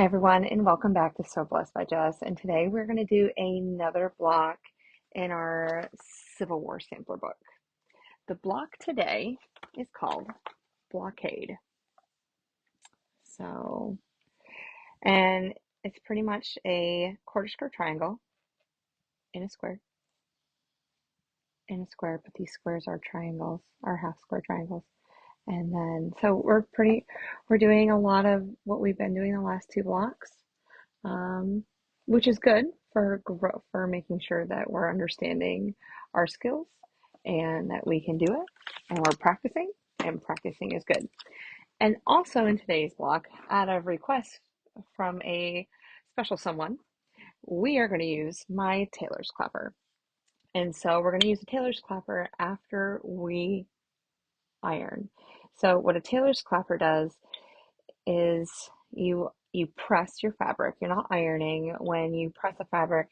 Hi everyone, and welcome back to So Blessed by Jess. And today we're going to do another block in our Civil War sampler book. The block today is called Blockade. And it's pretty much a quarter square triangle in a square, but these squares are triangles, are half square triangles. And then, so we're doing a lot of what we've been doing the last two blocks. Which is good for growth, for making sure that we're understanding our skills and that we can do it, and we're practicing, and practicing is good. And also in today's block, out of request from a special someone, we are going to use my tailor's clapper. And so we're going to use a tailor's clapper after we iron. So what a tailor's clapper does is you press your fabric. You're not ironing. When you press a fabric,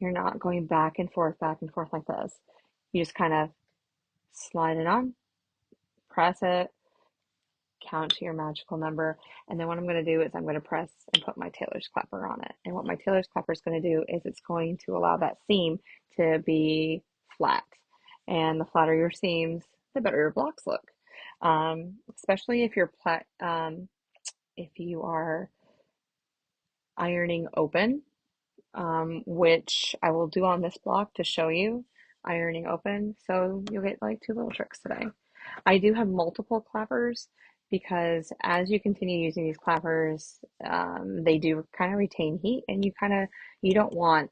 you're not going back and forth like this. You just kind of slide it on, press it, count to your magical number, and then what I'm going to do is I'm going to press and put my tailor's clapper on it. And what my tailor's clapper is going to do is it's going to allow that seam to be flat. And the flatter your seams, the better your blocks look. Especially if if you are ironing open, which I will do on this block to show you ironing open. So you'll get like two little tricks today. I do have multiple clappers because as you continue using these clappers, they do kind of retain heat, and you don't want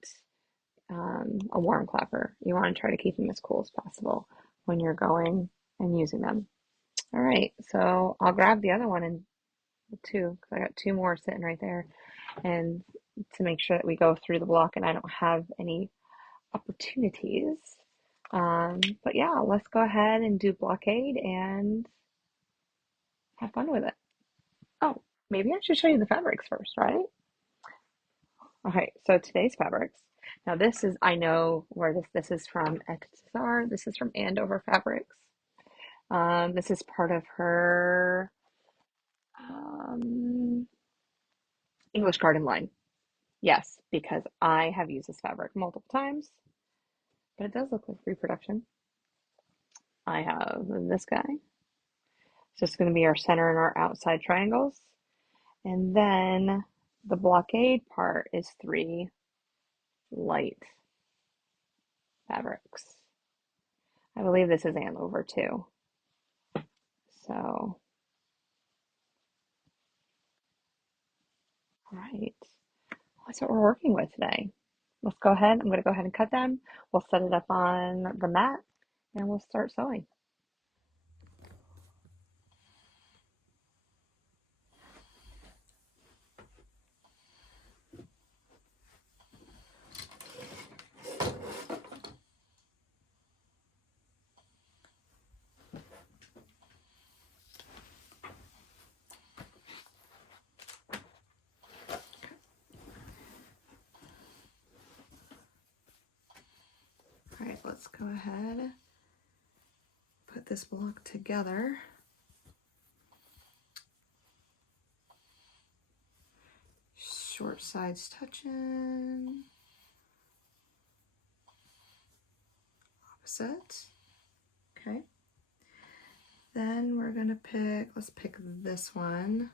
a warm clapper. You want to try to keep them as cool as possible when you're going and using them. All right, so I'll grab the other one and two, because I got two more sitting right there, and to make sure that we go through the block and I don't have any opportunities. But yeah, let's go ahead and do Blockade and have fun with it. Oh, maybe I should show you the fabrics first, right? Okay, so today's fabrics. Now this is, I know where this is from Etzar. This is from Andover Fabrics. This is part of her um, English Garden line. Yes, because I have used this fabric multiple times, but it does look like reproduction. I have this guy. So it's going to be our center and our outside triangles. And then the blockade part is three light fabrics. I believe this is Andover too. So, right. That's what we're working with today. Let's go ahead. I'm going to go ahead and cut them. We'll set it up on the mat and we'll start sewing. All right, let's go ahead, put this block together. Short sides touching. Opposite. Okay. Then we're gonna let's pick this one.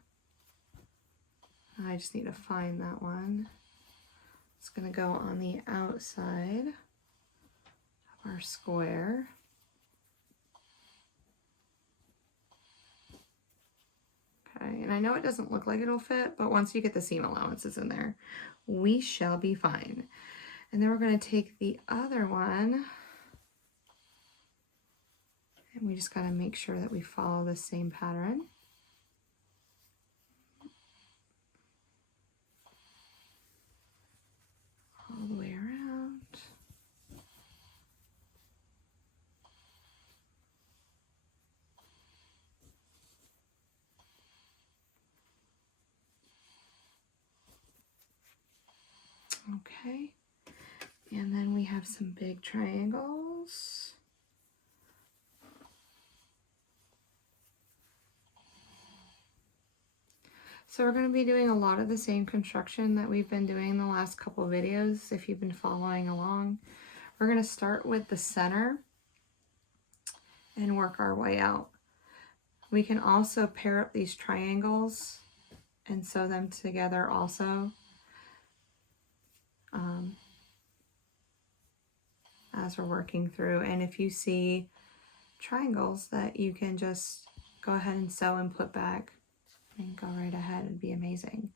I just need to find that one. It's gonna go on the outside of our square. Okay, and I know it doesn't look like it'll fit, but once you get the seam allowances in there, we shall be fine. And then we're gonna take the other one, and we just gotta make sure that we follow the same pattern. All the way around. Okay, and then we have some big triangles. So we're going to be doing a lot of the same construction that we've been doing the last couple of videos if you've been following along. We're going to start with the center and work our way out. We can also pair up these triangles and sew them together also as we're working through. And if you see triangles that you can just go ahead and sew and put back and go right ahead, it'd be amazing.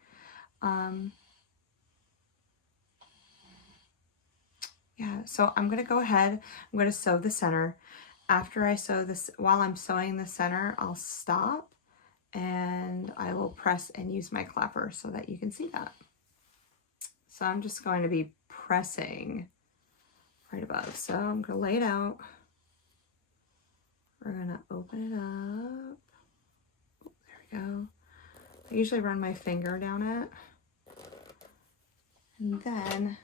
Yeah, so I'm going to go ahead, I'm going to sew the center. After I sew this, while I'm sewing the center, I'll stop and I will press and use my clapper so that you can see that. So I'm just going to be pressing right above. So I'm going to lay it out. We're going to open it up. Oh, there we go. I usually run my finger down it. And then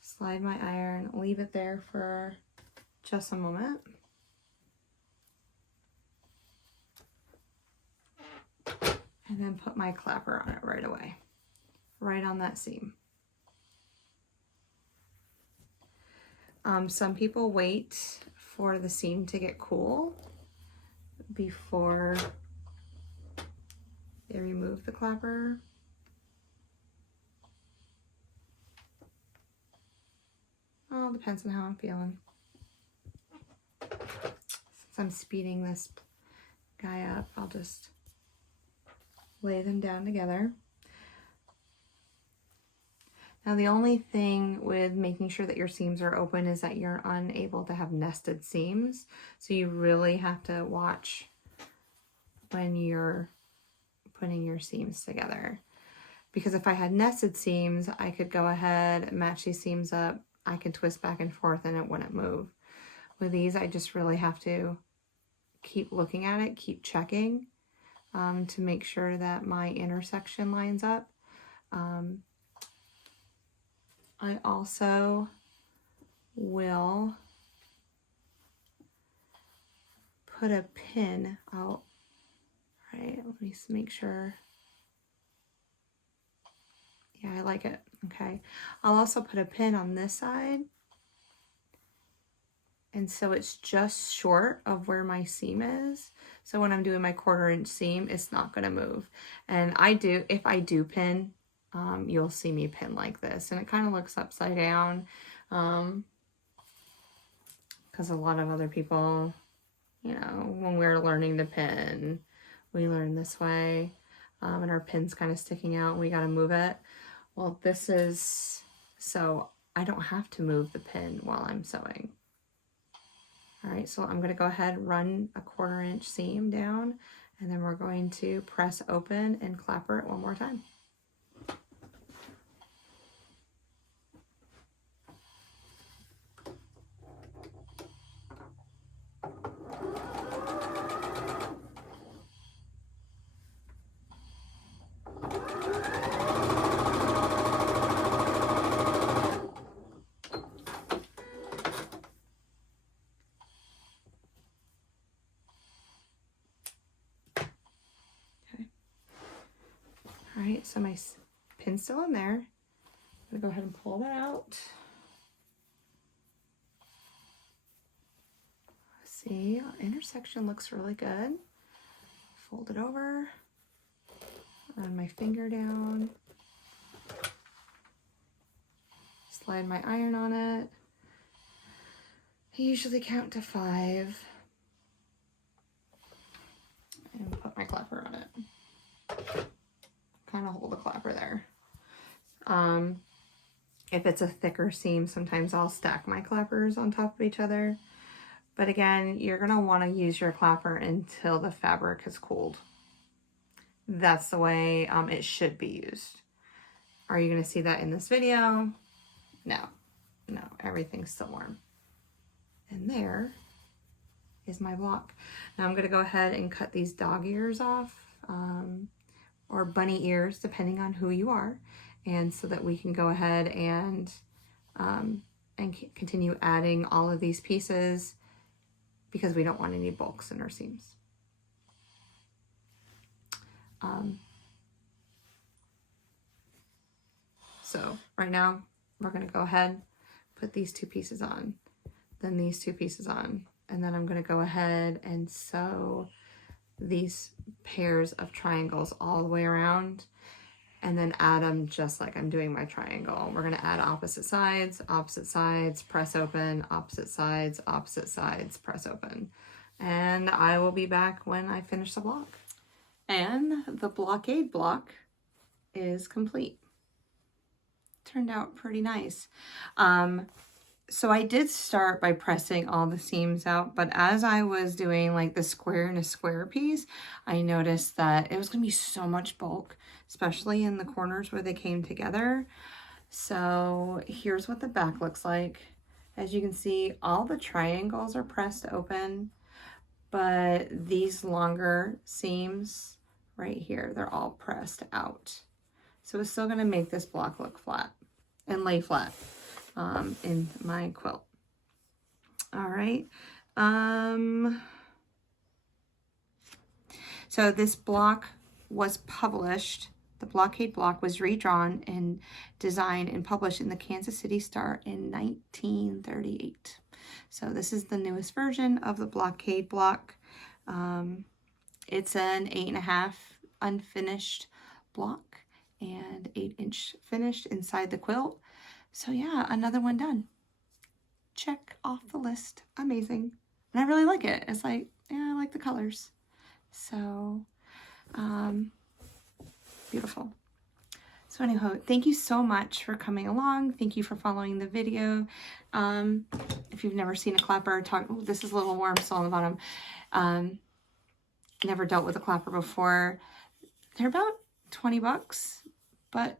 slide my iron, leave it there for just a moment. And then put my clapper on it right away, right on that seam. Some people wait for the seam to get cool before they remove the clapper. Well, it depends on how I'm feeling. Since I'm speeding this guy up, I'll just lay them down together. Now the only thing with making sure that your seams are open is that you're unable to have nested seams. So you really have to watch when you're putting your seams together. Because if I had nested seams, I could go ahead, match these seams up, I could twist back and forth and it wouldn't move. With these, I just really have to keep looking at it, keep checking to make sure that my intersection lines up. I also will put a pin out. Right, let me make sure. Yeah, I like it. Okay. I'll also put a pin on this side. And so it's just short of where my seam is. So when I'm doing my 1/4 inch seam, it's not going to move. And if I do pin, you'll see me pin like this. And it kind of looks upside down. Because a lot of other people, you know, when we're learning to pin, we learn this way. And our pin's kind of sticking out and we got to move it. Well, this is, so I don't have to move the pin while I'm sewing. All right, so I'm going to go ahead and run a 1/4 inch seam down, and then we're going to press open and clapper it one more time. All right, so my pin's still in there. I'm gonna go ahead and pull that out. See, intersection looks really good. Fold it over, run my finger down, slide my iron on it. I usually count to 5 and put my clapper on it. Kind of hold the clapper there. If it's a thicker seam, sometimes I'll stack my clappers on top of each other. But again, you're going to want to use your clapper until the fabric has cooled. That's the way it should be used. Are you going to see that in this video? No, everything's still warm. And there is my block. Now I'm going to go ahead and cut these dog ears off, or bunny ears, depending on who you are. And so that we can go ahead and continue adding all of these pieces because we don't want any bulks in our seams. So right now we're going to go ahead, put these 2 pieces on, then these 2 pieces on, and then I'm going to go ahead and sew these pairs of triangles all the way around, and then add them just like I'm doing my triangle. We're going to add opposite sides, press open, opposite sides, press open. And I will be back when I finish the block. And the blockade block is complete. Turned out pretty nice. So I did start by pressing all the seams out, but as I was doing like the square and a square piece, I noticed that it was going to be so much bulk, especially in the corners where they came together. So here's what the back looks like. As you can see, all the triangles are pressed open, but these longer seams right here, they're all pressed out. So it's still going to make this block look flat and lay flat in my quilt. All right. So this block was published. The blockade block was redrawn and designed and published in the Kansas City Star in 1938. So this is the newest version of the blockade block. It's an 8.5 unfinished block and 8-inch finished inside the quilt. So yeah, another one done. Check off the list. Amazing. And I really like it. It's like, yeah, I like the colors. So, beautiful. So anyhow, thank you so much for coming along. Thank you for following the video. If you've never seen a clapper, this is a little warm still on the bottom. Never dealt with a clapper before. They're about 20 bucks, but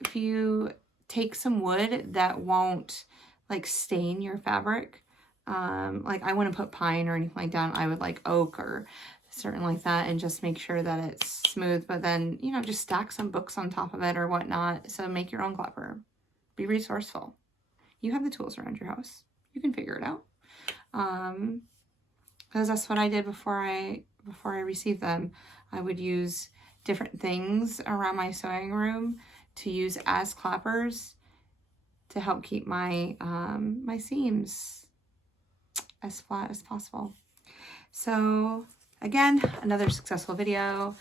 if you take some wood that won't like stain your fabric, like I wouldn't put pine or anything like that. I would like oak or something like that and just make sure that it's smooth, but then, you know, just stack some books on top of it or whatnot. So make your own clapper. Be resourceful. You have the tools around your house. You can figure it out. Because that's what I did before I received them. I would use different things around my sewing room to use as clappers to help keep my my seams as flat as possible. So again, another successful video.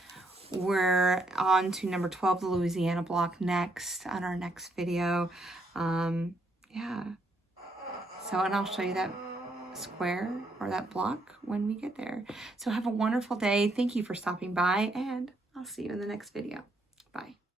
We're on to number 12, the Louisiana block, next on our next video. Yeah. So, and I'll show you that square or that block when we get there. So have a wonderful day. Thank you for stopping by, and I'll see you in the next video. Bye.